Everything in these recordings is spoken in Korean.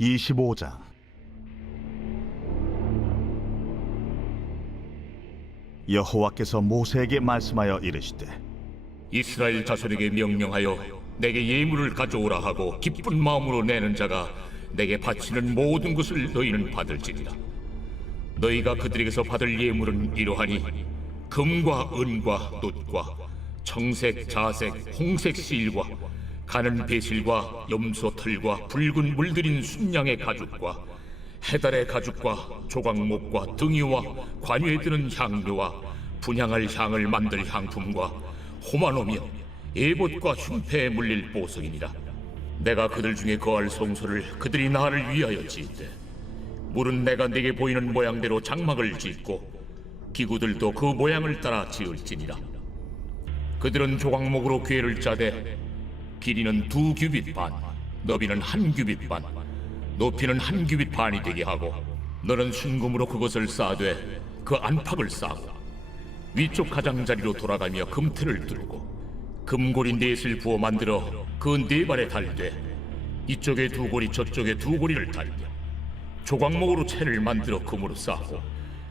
25장. 여호와께서 모세에게 말씀하여 이르시되 이스라엘 자손에게 명령하여 내게 예물을 가져오라 하고 기쁜 마음으로 내는 자가 내게 바치는 모든 것을 너희는 받을지니라. 너희가 그들에게서 받을 예물은 이러하니 금과 은과 놋과 청색, 자색, 홍색 실과 가는 배실과 염소 털과 붉은 물들인 순양의 가죽과 해달의 가죽과 조각목과 등이와 관유에 드는 향료와 분향할 향을 만들 향품과 호마노며 에봇과 흉패에 물릴 보석이니라. 내가 그들 중에 거할 성소를 그들이 나를 위하여 지으되 물은 내가 네게 보이는 모양대로 장막을 짓고 기구들도 그 모양을 따라 지을지니라. 그들은 조각목으로 궤를 짜되 길이는 2규빗 반, 너비는 1규빗 반, 높이는 1규빗 반이 되게 하고 너는 순금으로 그것을 싸되 그 안팎을 싸고 위쪽 가장자리로 돌아가며 금틀을 뚫고 금고리 넷을 부어 만들어 그 네 발에 달되 이쪽에 2고리 저쪽에 2고리를 달며 조각목으로 채를 만들어 금으로 싸고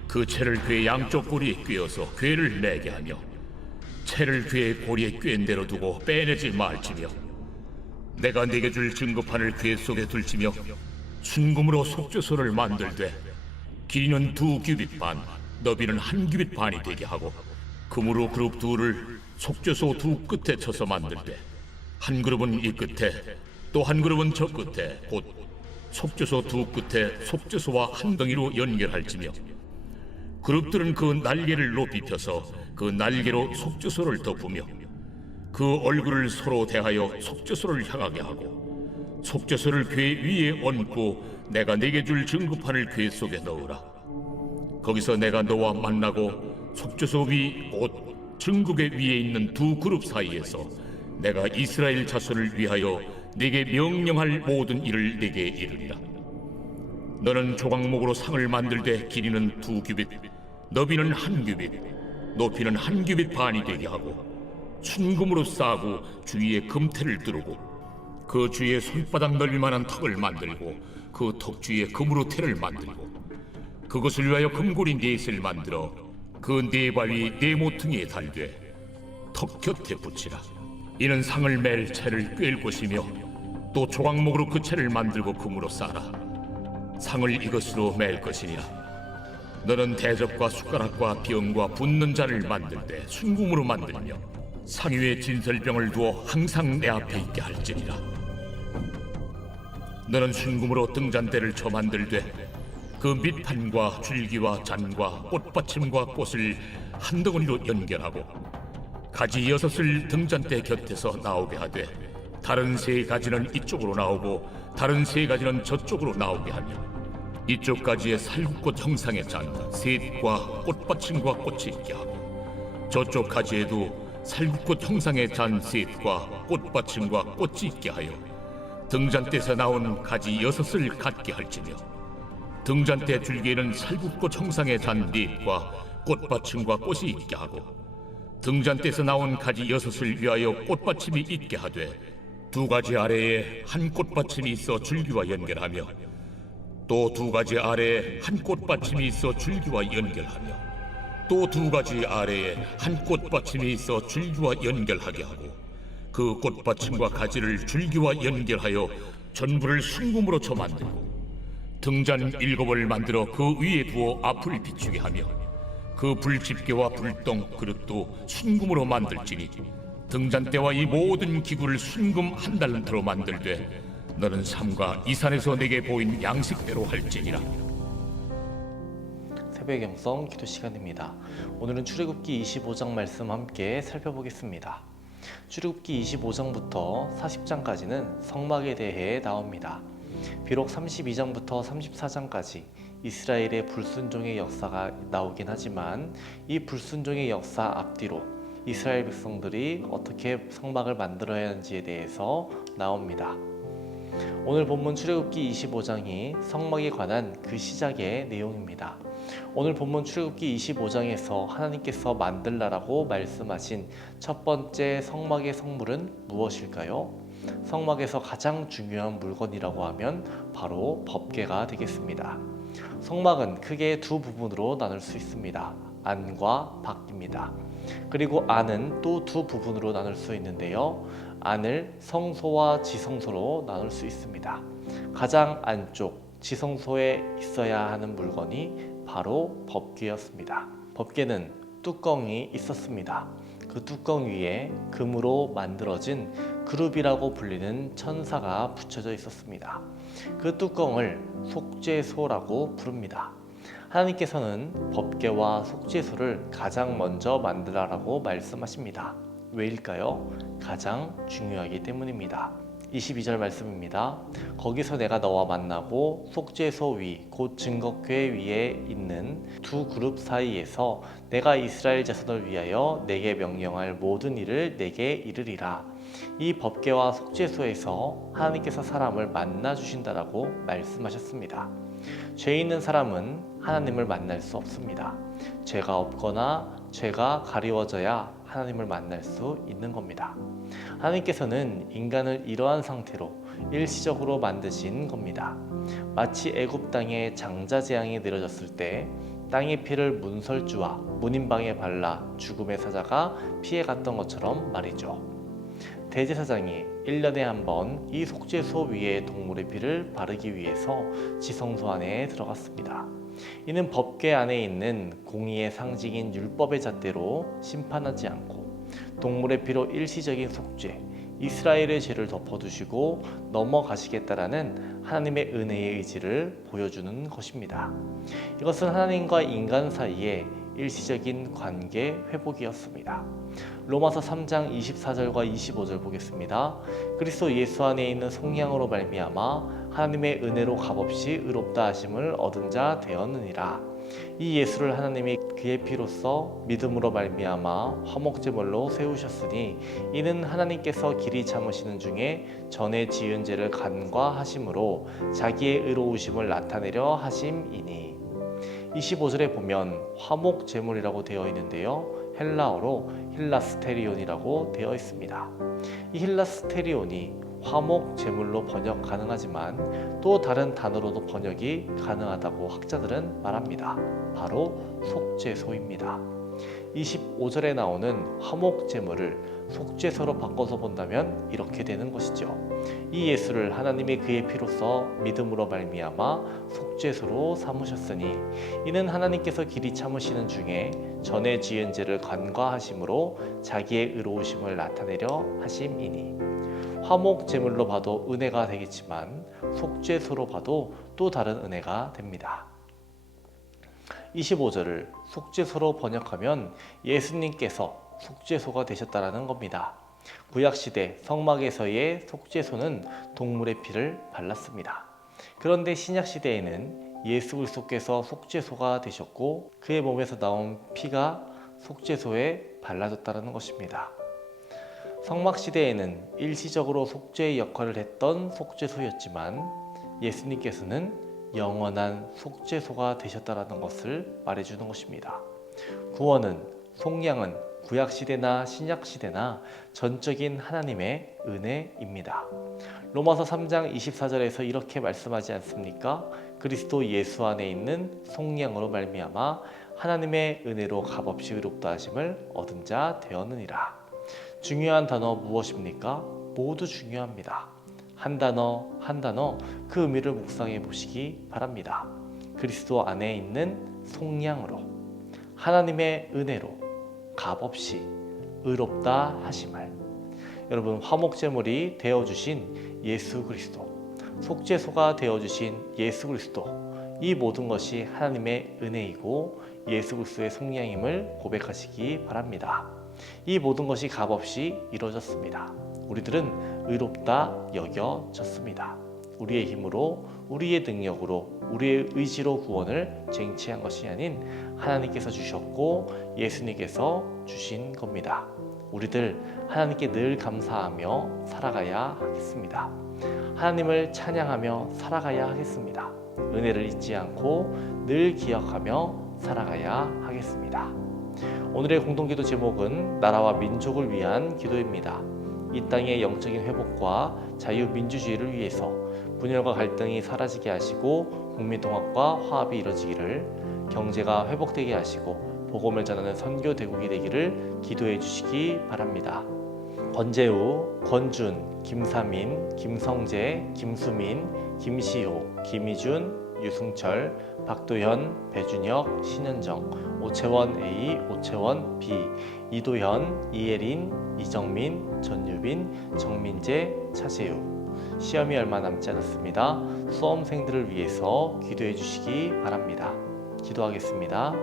그 채를 궤 양쪽 고리에 꿰어서 궤를 내게 하며 채를 궤 고리에 꿰인 대로 두고 빼내지 말지며 내가 네게 줄 증거판을 궤 속에 둘지며 순금으로 속죄소를 만들되 길이는 2규빗 반, 너비는 1규빗 반이 되게 하고 금으로 그룹 둘을 속죄소 2 끝에 쳐서 만들되 한 그룹은 이 끝에 또 한 그룹은 저 끝에 곧 속죄소 2 끝에 속죄소와 한 덩이로 연결할지며 그룹들은 그 날개를 높이 펴서 그 날개로 속죄소를 덮으며 그 얼굴을 서로 대하여 속죄소를 향하게 하고 속죄소를 궤 위에 얹고 내가 네게 줄 증거판을 궤 속에 넣으라. 거기서 내가 너와 만나고 속죄소 위 곧 증거궤 위에 있는 2 그룹 사이에서 내가 이스라엘 자손을 위하여 네게 명령할 모든 일을 네게 이르리라. 너는 조각목으로 상을 만들되 길이는 2규빗, 너비는 1규빗, 높이는 1규빗 반이 되게 하고 순금으로 싸고 주위에 금테를 두르고 그 주위에 손바닥 넓이만한 턱을 만들고 그 턱 주위에 금으로 테를 만들고 그것을 위하여 금고리 넷을 만들어 그 네 발이 네 모퉁이에 달되 턱 곁에 붙이라. 이는 상을 맬 채를 꿰일 것이며 또 조각목으로 그 채를 만들고 금으로 싸라. 상을 이것으로 맬 것이니라. 너는 대접과 숟가락과 병과 붓는 잔을 만들 때 순금으로 만들며 상 위에 진설병을 두어 항상 내 앞에 있게 할지니라. 너는 순금으로 등잔대를 쳐 만들되 그 밑판과 줄기와 잔과 꽃받침과 꽃을 한 덩어리로 연결하고 가지 6을 등잔대 곁에서 나오게 하되 다른 3가지는 이쪽으로 나오고 다른 3가지는 저쪽으로 나오게 하며 이쪽 가지에 살구꽃 형상의 잔 셋과 꽃받침과 꽃이 있게 하고 저쪽 가지에도 살구꽃 형상의 잔 셋과 꽃받침과 꽃이 있게 하여 등잔대에서 나온 가지 6을 갖게 할지며 등잔대 줄기에는 살구꽃 형상의 잔 넷과 꽃받침과 꽃이 있게 하고 등잔대에서 나온 가지 6을 위하여 꽃받침이 있게 하되 2가지 아래에 한 꽃받침이 있어 줄기와 연결하며 또 2가지 아래에 한 꽃받침이 있어 줄기와 연결하며 또 2가지 아래에 한 꽃받침이 있어 줄기와 연결하게 하고 그 꽃받침과 가지를 줄기와 연결하여 전부를 순금으로 쳐 만들고 등잔 7을 만들어 그 위에 두어 앞을 비추게 하며 그 불집게와 불똥 그릇도 순금으로 만들지니 등잔대와 이 모든 기구를 순금 1달란트로 만들되 너는 삼가 이 산에서 내게 보인 양식대로 할지니라. 새벽 영성 기도 시간입니다. 오늘은 출애굽기 25장 말씀 함께 살펴보겠습니다. 출애굽기 25장부터 40장까지는 성막에 대해 나옵니다. 비록 32장부터 34장까지 이스라엘의 불순종의 역사가 나오긴 하지만 이 불순종의 역사 앞뒤로 이스라엘 백성들이 어떻게 성막을 만들어야 하는지에 대해서 나옵니다. 오늘 본문 출애굽기 25장이 성막에 관한 그 시작의 내용입니다. 오늘 본문 출애굽기 25장에서 하나님께서 만들라라고 말씀하신 첫 번째 성막의 성물은 무엇일까요? 성막에서 가장 중요한 물건이라고 하면 바로 법궤가 되겠습니다. 성막은 크게 두 부분으로 나눌 수 있습니다. 안과 밖입니다. 그리고 안은 또 두 부분으로 나눌 수 있는데요. 안을 성소와 지성소로 나눌 수 있습니다. 가장 안쪽 지성소에 있어야 하는 물건이 바로 법궤였습니다. 법궤는 뚜껑이 있었습니다. 그 뚜껑 위에 금으로 만들어진 그룹이라고 불리는 천사가 붙여져 있었습니다. 그 뚜껑을 속죄소라고 부릅니다. 하나님께서는 법궤와 속죄소를 가장 먼저 만들라라고 말씀하십니다. 왜일까요? 가장 중요하기 때문입니다. 22절 말씀입니다. 거기서 내가 너와 만나고 속죄소 위 곧 증거궤 위에 있는 두 그룹 사이에서 내가 이스라엘 자손을 위하여 내게 명령할 모든 일을 내게 이르리라. 이 법궤와 속죄소에서 하나님께서 사람을 만나 주신다라고 말씀하셨습니다. 죄 있는 사람은 하나님을 만날 수 없습니다. 죄가 없거나 죄가 가리워져야 하나님을 만날 수 있는 겁니다. 하나님께서는 인간을 이러한 상태로 일시적으로 만드신 겁니다. 마치 애굽 땅에 장자 재앙이 내려졌을 때 땅의 피를 문설주와 문인방에 발라 죽음의 사자가 피해갔던 것처럼 말이죠. 대제사장이 1년에 한 번 이 속죄소 위에 동물의 피를 바르기 위해서 지성소 안에 들어갔습니다. 이는 법궤 안에 있는 공의의 상징인 율법의 잣대로 심판하지 않고 동물의 피로 일시적인 속죄, 이스라엘의 죄를 덮어두시고 넘어가시겠다라는 하나님의 은혜의 의지를 보여주는 것입니다. 이것은 하나님과 인간 사이에 일시적인 관계 회복이었습니다. 로마서 3장 24절과 25절 보겠습니다. 그리스도 예수 안에 있는 속량으로 말미암아 하나님의 은혜로 값없이 의롭다 하심을 얻은 자 되었느니라. 이 예수를 하나님이 그의 피로써 믿음으로 말미암아 화목제물로 세우셨으니 이는 하나님께서 길이 참으시는 중에 전에 지은 죄를 간과하심으로 자기의 의로우심을 나타내려 하심이니. 25절에 보면 화목제물이라고 되어 있는데요. 헬라어로 힐라스테리온이라고 되어 있습니다. 이 힐라스테리온이 화목 제물로 번역 가능하지만 또 다른 단어로도 번역이 가능하다고 학자들은 말합니다. 바로 속죄소입니다. 25절에 나오는 화목 제물을 속죄소로 바꿔서 본다면 이렇게 되는 것이죠. 이 예수를 하나님이 그의 피로써 믿음으로 말미암아 속죄소로 삼으셨으니 이는 하나님께서 길이 참으시는 중에 전에 지은 죄를 간과하심으로 자기의 의로우심을 나타내려 하심이니. 화목 제물로 봐도 은혜가 되겠지만 속죄소로 봐도 또 다른 은혜가 됩니다. 25절을 속죄소로 번역하면 예수님께서 속죄소가 되셨다라는 겁니다. 구약시대 성막에서의 속죄소는 동물의 피를 발랐습니다. 그런데 신약시대에는 예수 그리스도께서 속죄소가 되셨고 그의 몸에서 나온 피가 속죄소에 발라졌다는 것입니다. 성막시대에는 일시적으로 속죄의 역할을 했던 속죄소였지만 예수님께서는 영원한 속죄소가 되셨다는 것을 말해주는 것입니다. 구원은, 속량은 구약시대나 신약시대나 전적인 하나님의 은혜입니다. 로마서 3장 24절에서 이렇게 말씀하지 않습니까? 그리스도 예수 안에 있는 속량으로 말미암아 하나님의 은혜로 값없이 의롭다 하심을 얻은 자 되었느니라. 중요한 단어 무엇입니까? 모두 중요합니다. 한 단어 한 단어 그 의미를 묵상해 보시기 바랍니다. 그리스도 안에 있는 속량으로 하나님의 은혜로 값없이 의롭다 하심을. 여러분, 화목제물이 되어주신 예수 그리스도, 속죄소가 되어주신 예수 그리스도, 이 모든 것이 하나님의 은혜이고 예수 그리스도의 속량임을 고백하시기 바랍니다. 이 모든 것이 값없이 이루어졌습니다. 우리들은 의롭다 여겨졌습니다. 우리의 힘으로, 우리의 능력으로, 우리의 의지로 구원을 쟁취한 것이 아닌 하나님께서 주셨고 예수님께서 주신 겁니다. 우리들 하나님께 늘 감사하며 살아가야 하겠습니다. 하나님을 찬양하며 살아가야 하겠습니다. 은혜를 잊지 않고 늘 기억하며 살아가야 하겠습니다. 오늘의 공동기도 제목은 나라와 민족을 위한 기도입니다. 이 땅의 영적인 회복과 자유민주주의를 위해서 분열과 갈등이 사라지게 하시고 국민 통합과 화합이 이루어지기를, 경제가 회복되게 하시고 복음을 전하는 선교 대국이 되기를 기도해 주시기 바랍니다. 권재우, 권준, 김사민, 김성재, 김수민, 김시호, 김희준, 유승철, 박도현, 배준혁, 신현정, 오채원 A, 오채원 B, 이도현, 이예린, 이정민, 전유빈, 정민재, 차재우. 시험이 얼마 남지 않았습니다. 수험생들을 위해서 기도해 주시기 바랍니다. 기도하겠습니다.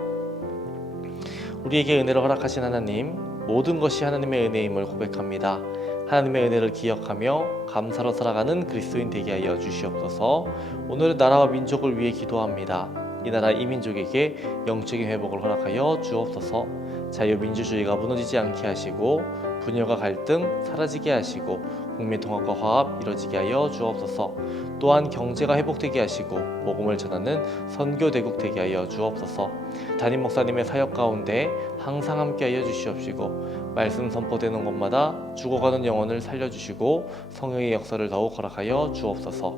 우리에게 은혜를 허락하신 하나님, 모든 것이 하나님의 은혜임을 고백합니다. 하나님의 은혜를 기억하며 감사로 살아가는 그리스도인 되게 하여 주시옵소서. 오늘은 나라와 민족을 위해 기도합니다. 이 나라 이 민족에게 영적인 회복을 허락하여 주옵소서. 자유민주주의가 무너지지 않게 하시고 분열과 갈등 사라지게 하시고 국민 통합과 화합 이루어지게 하여 주옵소서. 또한 경제가 회복되게 하시고 복음을 전하는 선교 대국 되게 하여 주옵소서. 담임 목사님의 사역 가운데 항상 함께 하여 주시옵시고 말씀 선포되는 곳마다 죽어가는 영혼을 살려주시고 성령의 역사를 더욱 허락하여 주옵소서.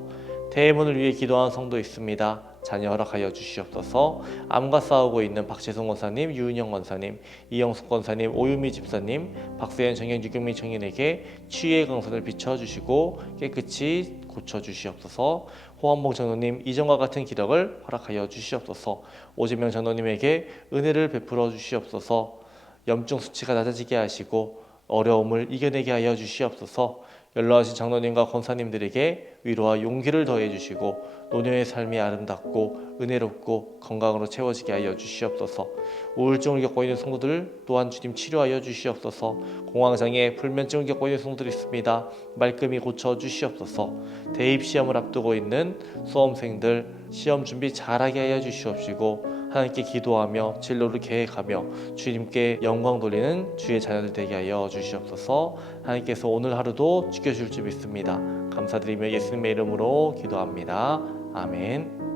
대문을 위해 기도하는 성도 있습니다. 자녀 허락하여 주시옵소서. 암과 싸우고 있는 박재성 권사님, 유은영 권사님, 이영숙 권사님, 오유미 집사님, 박세현 청년, 유경민 청년에게 치유의 강선을 비춰주시고 깨끗이 고쳐주시옵소서. 호환봉 장로님, 이전과 같은 기력을 허락하여 주시옵소서. 오재명 장로님에게 은혜를 베풀어 주시옵소서. 염증 수치가 낮아지게 하시고 어려움을 이겨내게 하여 주시옵소서. 연로하신 장로님과 권사님들에게 위로와 용기를 더해 주시고 노년의 삶이 아름답고 은혜롭고 건강으로 채워지게 하여 주시옵소서. 우울증을 겪고 있는 성도들 또한 주님 치료하여 주시옵소서. 공황장애, 불면증을 겪고 있는 성도들이 있습니다. 말끔히 고쳐 주시옵소서. 대입 시험을 앞두고 있는 수험생들 시험 준비 잘하게 하여 주시옵시고 하나님께 기도하며 진로를 계획하며 주님께 영광 돌리는 주의 자녀들 되게 하여 주시옵소서. 하나님께서 오늘 하루도 지켜줄 줄 믿습니다. 감사드리며 예수님의 이름으로 기도합니다. 아멘.